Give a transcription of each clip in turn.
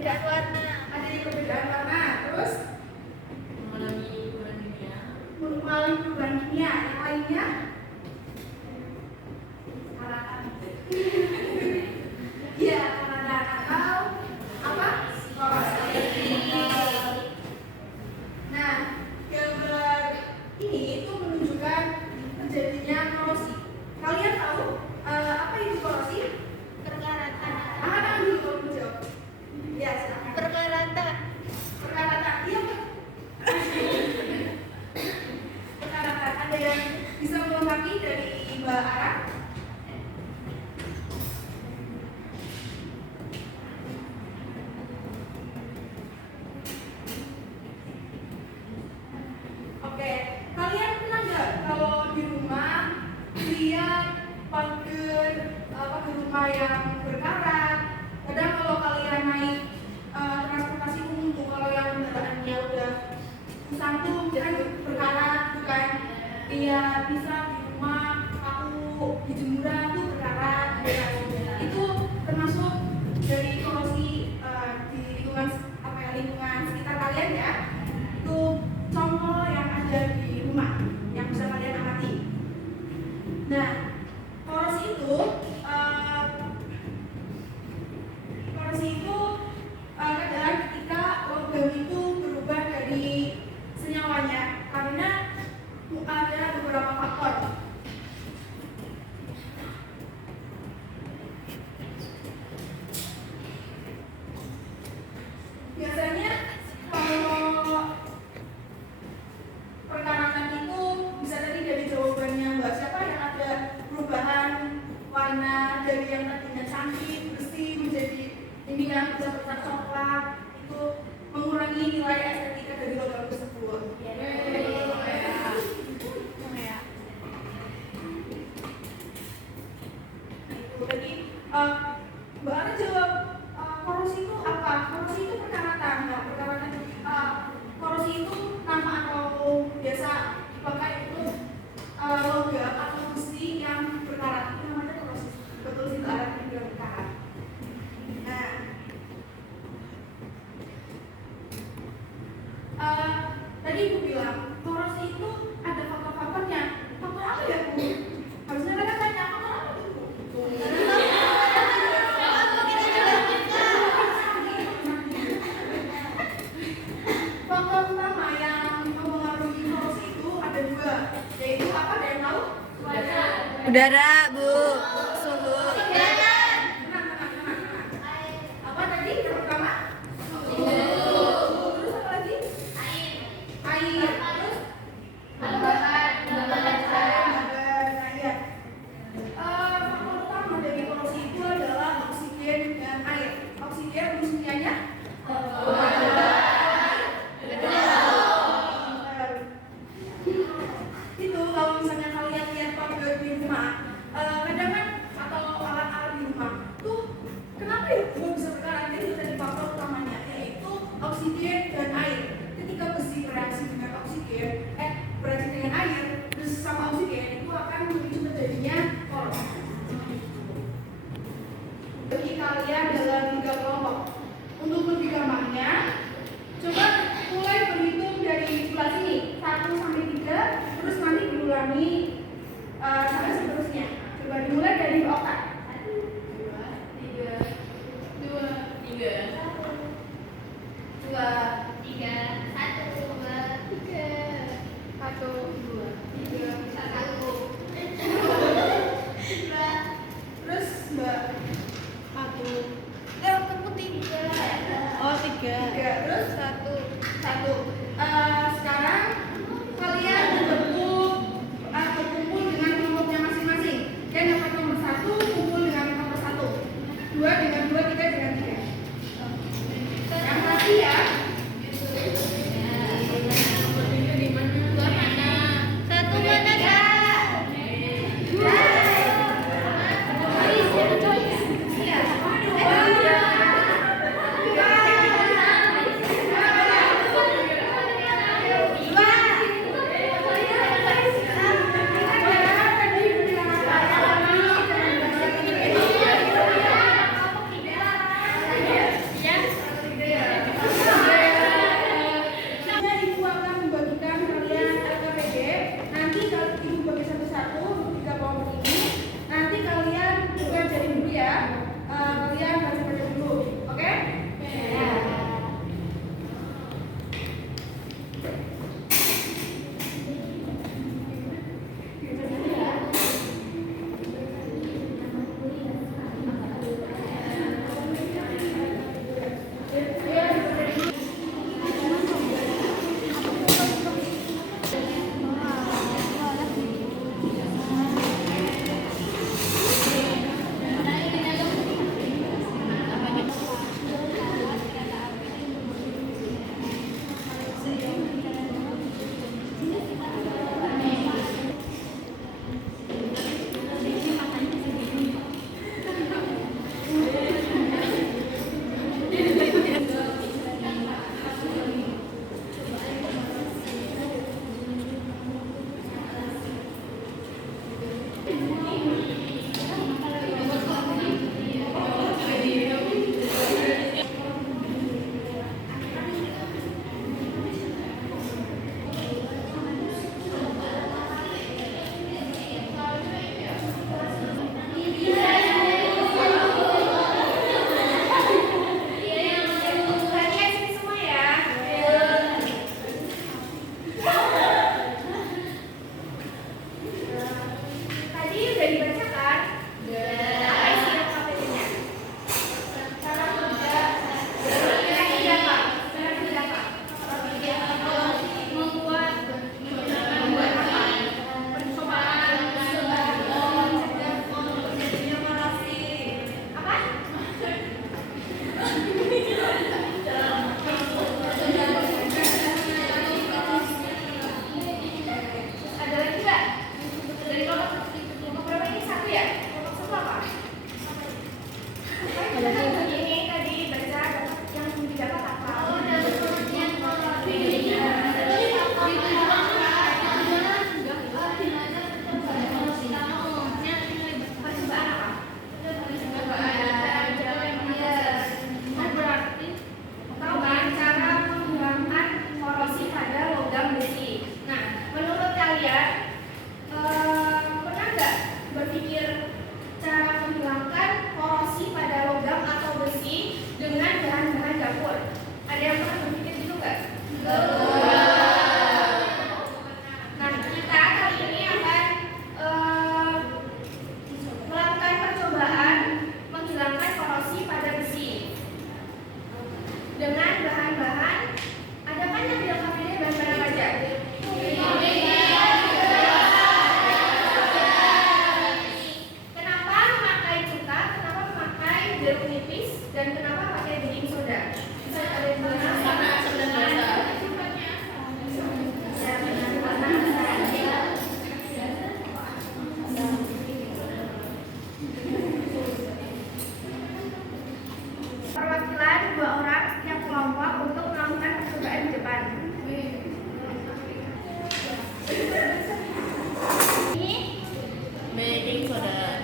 perbedaan warna. Adanya perbedaan warna. Terus mengalami perubahan kimia. Yang lainnya iya, peradan atau apa? Korosi. Nah, gambar ini itu menunjukkan terjadinya korosi. Kalian tahu apa itu korosi? Perkaratan. Angkat dulu kalau mau jawab. Ya, silakan. Perkaratan. Perkaratan. Iya, Pak. Perkaratan. Ada yang bisa melengkapi dari Mbak Ara? Oke, kalian pernah nggak kalau di rumah lihat pagar rumah yang berkarat? Kadang kalau kalian naik transportasi umum tuh, kalau yang kendaraannya udah usang tuh kan berkarat, bukan? Iya, bisa di rumah aku di jemuran tuh berkarat. Ya. Itu termasuk dari korosi di lingkungan lingkungan sekitar kalian ya. Itu contoh yang ada di rumah yang bisa kalian amati. Nah, korosi itu adalah ketika logam itu berubah dari senyawanya karena ada beberapa faktor. Biasanya kalau perkaratan itu bisa tadi dari jawabannya Mbak siapa yang ada perubahan warna dari yang tadinya cantik bersih menjadi ini yang bisa berwarna coklat, itu mengurangi nilai estetika dari logam tersebut. Itu tadi Mbak Ara jawab korosi itu apa? Korosi itu perkaratan. Nah, perkaratan korosi itu nama atau biasa dipakai untuk logam atau besi yang berkarat. Itu namanya korosi. Betul sih Mbak Ara, yang berkarat. Nah, tadi Ibu bilang korosi itu ada faktor-faktornya. Faktor apa ya Bu? Harusnya kalian tanya faktor apa itu Bu? Faktor utama yang mempengaruhi korosi itu ada dua, yaitu apa? Ada yang tahu? Udara, Bu. Suhu. Apa tadi yang pertama? Terus apa lagi? Air. Terus? Bahan. Faktor utama dari korosi itu adalah oksigen dan air. Oksigen fungsinya itu kalau misalnya kalian lihat pagar di rumah, kadang kan atau alat-alat di rumah tuh kenapa ya bisa berkarat? Itu dari faktor utamanya yaitu oksigen dan air. Ketika besi bereaksi dengan oksigen, bereaksi dengan air, besi sama oksigen itu akan memicu terjadinya korosi. Bagi kalian dalam 3 kelompok. Untuk lebih gampangnya, coba mulai berhitung dari sebelah sini 1 sampai 3, terus nanti diulangi sampai seterusnya. Coba dimulai dari otak. 1, 2, 3, 2, 3, 2,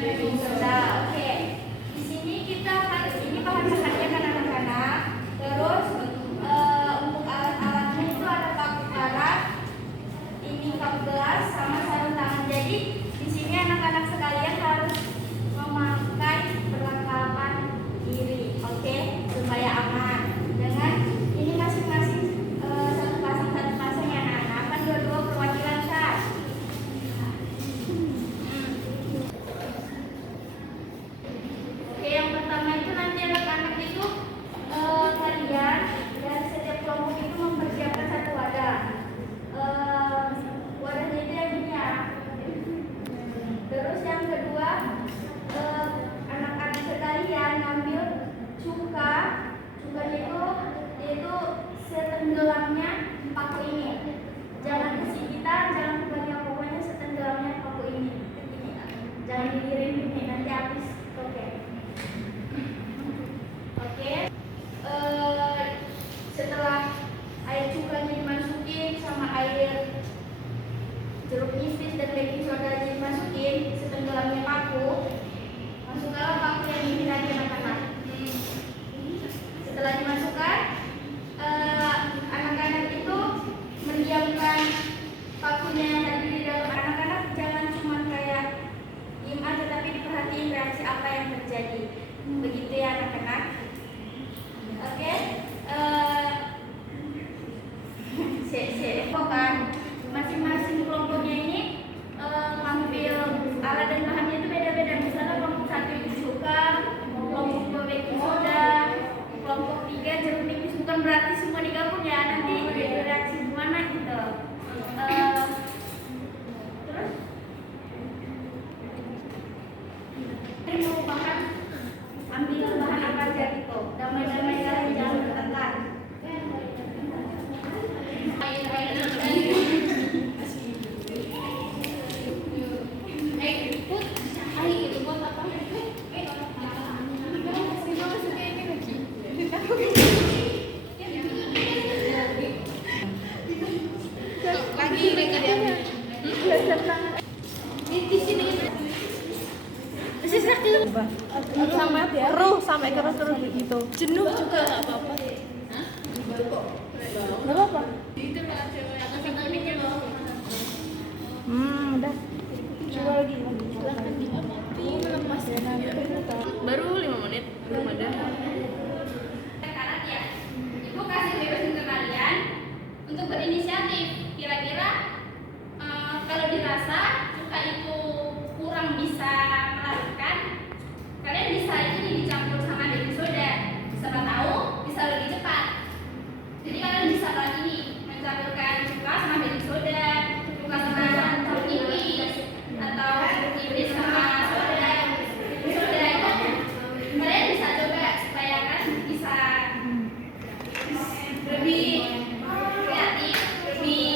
baking soda. Oke. Di sini kita harus ini bahan bahannya kan anak-anak. Terus untuk alat-alatnya itu ada paku karat, ini cup gelas sama sarung tangan. Jadi di sini anak-anak sekalian harus memakai perlengkapan diri, oke, supaya aman. Dengan ini masing-masing satu pasang ya anak-anak, kan dua-dua perwakilan kan. Oke, yang pertama itu nanti anak-anak itu kalian dari setiap kelompok itu mempersiapkan satu wadah. Wadahnya itu yang ini ya. Terus yang kedua, anak-anak sekalian ngambil cuka. Cukanya itu setenggelamnya paku ini. Jangan kesekitar, jangan kebanyak, pokoknya setenggelamnya paku ini. Jangan dikirim ini, nanti habis. Oke. Oke. Setelah air cukanya dimasukin sama air jeruk nipis dan baking soda dimasukin setenggelamnya paku, masukkanlah paku yang ini tadi anak-anak. Setelah dimasukkan, anak-anak itu mendiamkan pakunya yang tadi di dalam. Anak-anak jangan cuma kayak diam aja, tapi diperhatiin reaksi apa yang terjadi. Begitu ya anak-anak. Oke. Kan masing-masing kelompoknya ini ngambil alat dan bahannya itu beda-beda. Misalnya kelompok satu itu cuka, kelompok dua baking soda, kelompok tiga jeruk nipis. Bukan berarti semua digabung ya, nanti beda reaksi gimana gitu. Terus mau bahan, ambil bahan apa aja gitu. Damai-damai kalian jangan bertengkar. Sampai keruh gitu. Jenuh juga nggak apa-apa. Nggak apa-apa. Udah. Coba lagi. Silakan diamati. Melepas. Baru 5 menit belum ada. Sekarang ya, Ibu kasih bebas untuk kalian untuk berinisiatif. Kira-kira kalau dirasa cuka itu kurang bisa melarikan, kalian bisa ini dicampur sama baking soda. Siapa tahu bisa lebih cepat. Jadi kalian bisa buat ini, mencampurkan cuka sama baking soda, cuka sama jeruk nipis, atau jeruk nipis sama soda. Soda itu kalian bisa coba supaya kan bisa lebih kreatif, lebih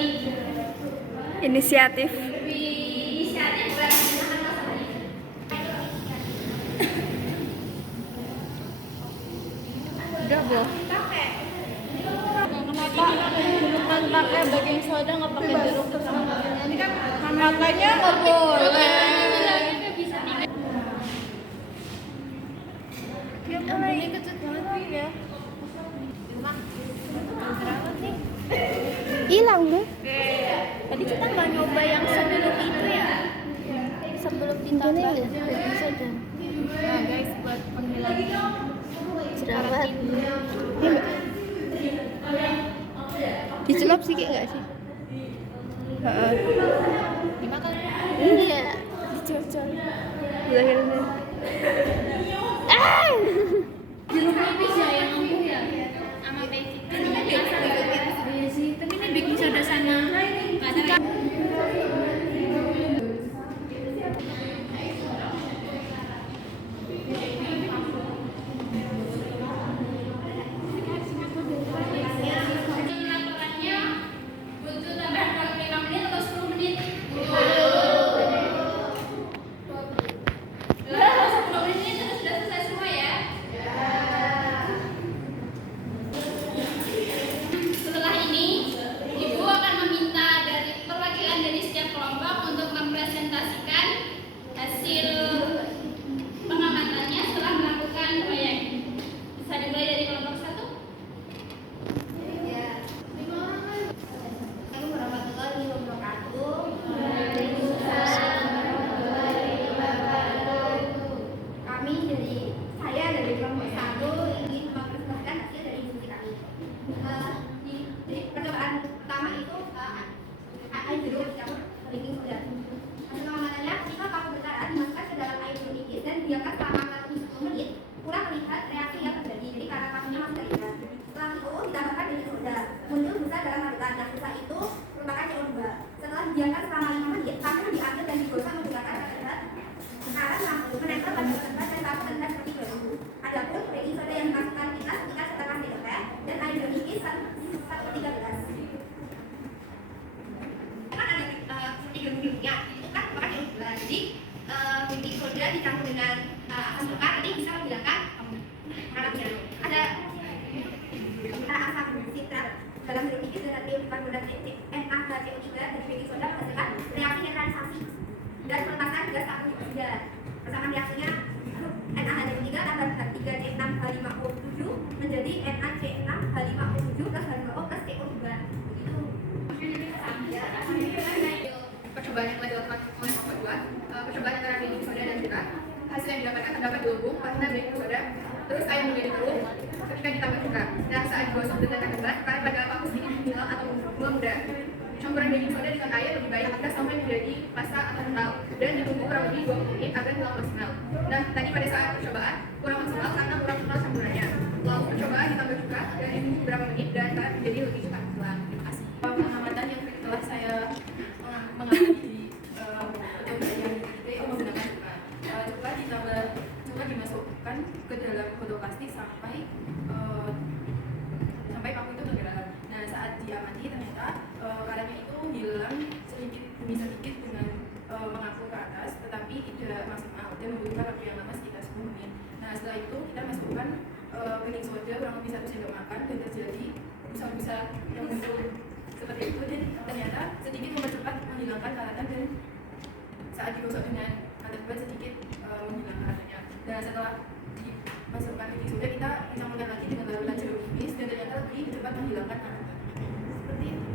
Inisiatif. bukan akan masalah ini. Udah, Bu. Bukan pakai baking soda, nggak pakai jeruk nipis. Ini kan Makanya nggak boleh. ini kecut banget ya. Hilang deh. Tadi kita nggak nyoba yang sebelum itu ya. Sebelum ditambah baking soda. Nah guys, buat penghilang Jerawat. Dicelup sedikit nggak sih? dimakan. Iya. Dicocol. Bilangin. Jeruk nipis ya yang empuk ya, sama baking. Tapi ini baking soda sana. Laporannya butuh tambahan waktu 5 menit atau 10 menit. Udah 10 menit itu sudah selesai semua ya. didiamkan selama 10 menit, kurang melihat reaksi yang terjadi. Jadi karena pakunya masih terlihat. Setelah itu ditambahkan baking soda, muncul busa dalam larutan. Yang busa itu merupakan CO2. Setelah didiamkan selama 5 menit, paku diambil dan digosok menggunakan arang lampu menempel pada kertas dan paku terlihat seperti baru. Adapun baking soda yang dimasukkan kita sekitar setengah liter dan air sedikit 1/3 gelas. Kan ada seperti gelembungnya, itu kan merupakan CO2. Jadi baking soda dicampur dengan asam sukar ini bisa menghilangkan karatnya. Ada asam sitrat dalam sirup likit dengan bikarbonat NaCO3 dari baking soda menghasilkan reaksi netralisasi dan melepaskan gas abu oksida. Persamaan reaksinya NaCO3 tambah 3C6H5O7 menjadi NaC6H5O7 plus H2O plus CO2. Begitu. Percobaan yang telah dilakukan oleh kelompok 2, percobaan antara baking soda dan jerat. Hasil yang didapatkan terdapat 2 buah warna baking soda, terus air menjadi keruh ketika ditambah juga. Dan saat digosok dengan lebat, karet pada paku sedikit hilang atau memudah. Campuran baking soda dengan air lebih baik jika sampai menjadi pasta atau kental dan ditunggu kurang lebih 20 menit agar hilang maksimal. Nah, tadi pada saat percobaan kurang maksimal karena kurang kental campurannya. Lalu percobaan ditambah juga dan ditunggu beberapa menit dan karet menjadi lebih cepat hilang. Terima kasih. Pengamatan yang telah saya mengamati di percobaan yang itu menggunakan cuka ditambah cuka dimasukkan ke dalam botol plastik sampai paku itu bergerak. Nah, saat diamati ternyata karetnya itu hilang sedikit demi sedikit dengan mengapung ke atas, tetapi tidak maksimal dan membutuhkan waktu yang lama sekitar 10 menit. Nah, setelah itu kita masukkan baking soda kurang lebih 1 sendok makan dan terjadi busa-busa yang muncul seperti itu, dan ternyata sedikit mempercepat menghilangkan karatan dan saat digosok dengan karet berat sedikit menghilangkan karatnya. Dan setelah dimasukkan baking soda kita campurkan lagi dengan larutan jeruk nipis dan ternyata lebih cepat menghilangkan karatan. Seperti itu.